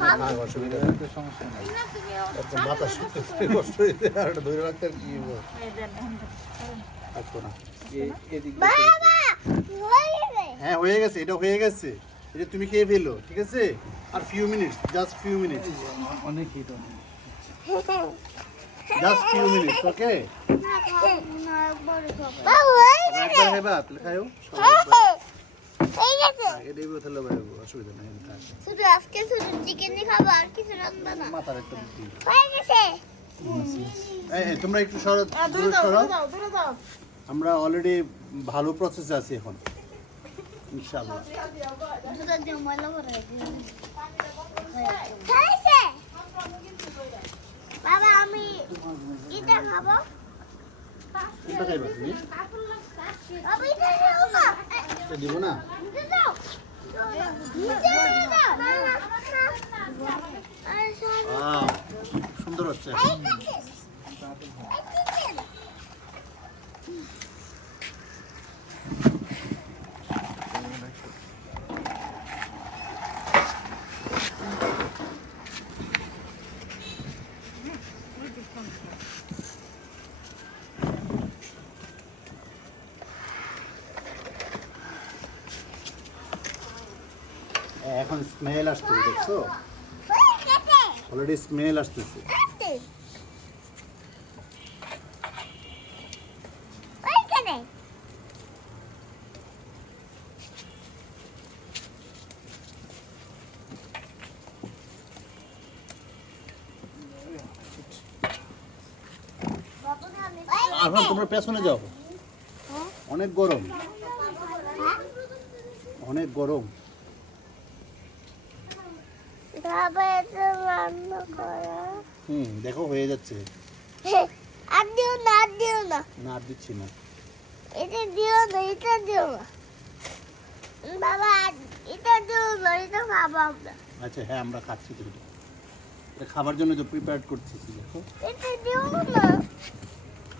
থাক অসুবিধা নেই। তো সমস্যা নাই। এত মাথা শুনতে কষ্ট আর ধরে রাখতে আর কি? না। হ্যাঁ হয়ে গেছে এটা হয়ে গেছে। এটা তুমি খেয়ে ফেলো ঠিক আছে? আর few minutes just few minutes অনেক heat just few minutes okay খাইবা তাহলে খাইও এটা এগুলো তাহলে বাইরে অসুবিধা নেই এটা শুধু আজকে শুধু চিকেন খাব আর কিছু রাখব না। মাথার একটা হয়ে গেছে। এই এই, তোমরা একটু সরো আমরা অলরেডি ভালো প্রসেসে আছি এখন। ইনশাআল্লাহ। বাবা আমি এটা খাব। কোনটা খাইবা তুমি দেবো না সুন্দর হচ্ছে এখন স্মেল আসতেছে, দেখছ? অলরেডি স্মেল আসতেছে। এখন তোমরা পেছনে যাও। অনেক গরম। অনেক গরম বাবা এটা রান্না করা হুম দেখো হয়ে যাচ্ছে। আর দিও না আর দিও না। না আর দিচ্ছি না। এটা দিও না এটা দিও না। বাবা এটা দিও না এটা খাব আমরা। আচ্ছা হ্যাঁ আমরা খাচ্ছি তো এটা খাবার জন্য তো প্রিপেয়ার করতেছি দেখো? এটা দিও না।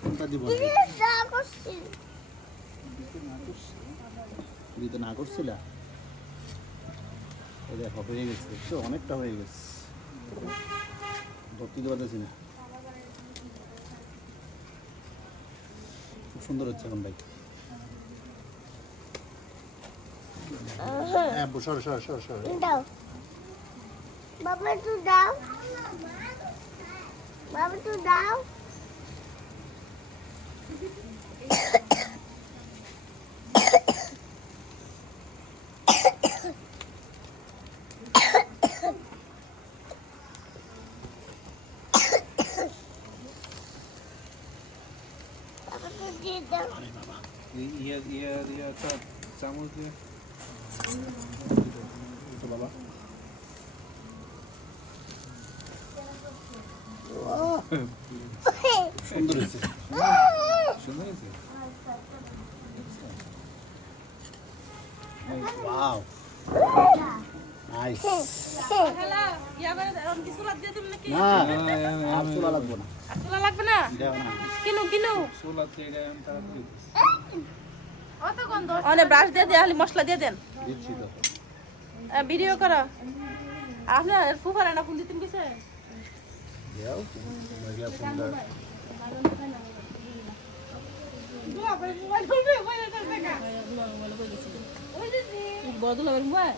কোনটা দিব এটা যা করছি? দিতে না করছিলা? এই দেখো হয়ে গেছে। দেখছ অনেকটা হয়ে গেছে। ধরতে পারতেছি না। খুব সুন্দর হচ্ছে এখন ভাই। হ্যাঁ সর সর সর সর দাও। বাবা একটু দাও। বাবা একটু দাও বাবা একটু দিয়ে দাও ইয়া ইয়া ইয়া চা- চামচ দিয়ে তো বাবা সুন্দর হয়েছে সুন্দর হয়েছে ওয়াও নাইস হ্যালো ইয়া করে এখন কিছু লাগ দিয়ে দিম নাকি? না আর তোলা লাগবো না। আর তোলা লাগবে না? দেও না। কিনু কিনু। সোলার দিয়ে এটা আমি তাড়াতাড়ি। অনে ব্রাশ দিয়ে খালি মশলা দিয়ে দেন। ভিডিও করো। আপনার ফুফারা না ফোন দিতেন সুন্দর বদলাবের মোবাইল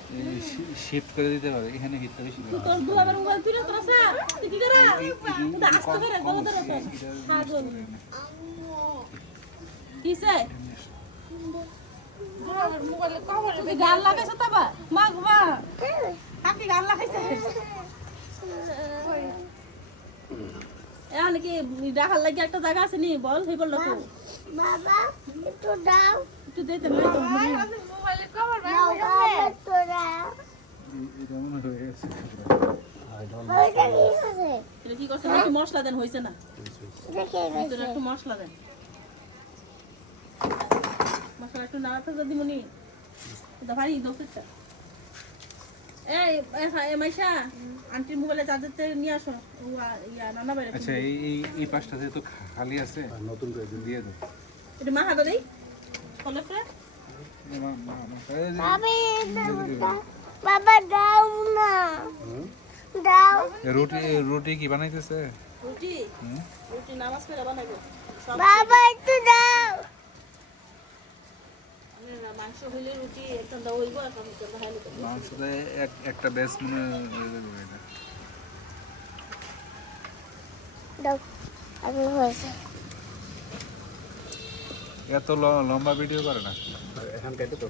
শিফট করে দিতে হবে এখানে হিটটা বেশি লাগে। তোর দুলাবের মোবাইল তুই তো আছে তুই কি করে? তুই আস্তে করে গলা ধরে তো হাজল কিসে তুই গান লাগাইছ তাবা মা মা। কাকি গান লাগাইছে? এখন কি দেখার লাগে একটা জায়গা আছে নি? বল হয়ে বলল তো। বাবা একটু দাও। একটু দিতে না তো দাও বাবা একটু দাও এটা মনে হয়ে গেছে ওইটা কি হয়েছে এটা কি করছেন একটু মশলা দেন হয়েছে না এটা কি ভিতরে হয়েছে একটু মশলা দেন মশলা একটু নাড়াতে যদি মনি এটা ভারী দোষটা এই এ মাইশা আন্টির মোবাইলে চার্জার নিয়ে আসো ইয়া নানা বাইরে আচ্ছা এই এই এই পাশটাতে তো খালি আছে আর নতুন করে। দিয়ে দাও এটা মা হাতে দেই কলেক্টর মা- মা- মা- বাবা দাও। বাবা দাও। না রুটি রুটি কি বানাইতেছে? রুটি? রুটি নামাজ করে বানাবো সব বাবা একটু দাও। মাংস হইলে রুটি একদম দাও হইব এখন একদম হাইলে এক একটা বেশ মনে যাবে দাও আমি হয়েছে এত লম্বা ভিডিও করে না। এখন কেটে তো।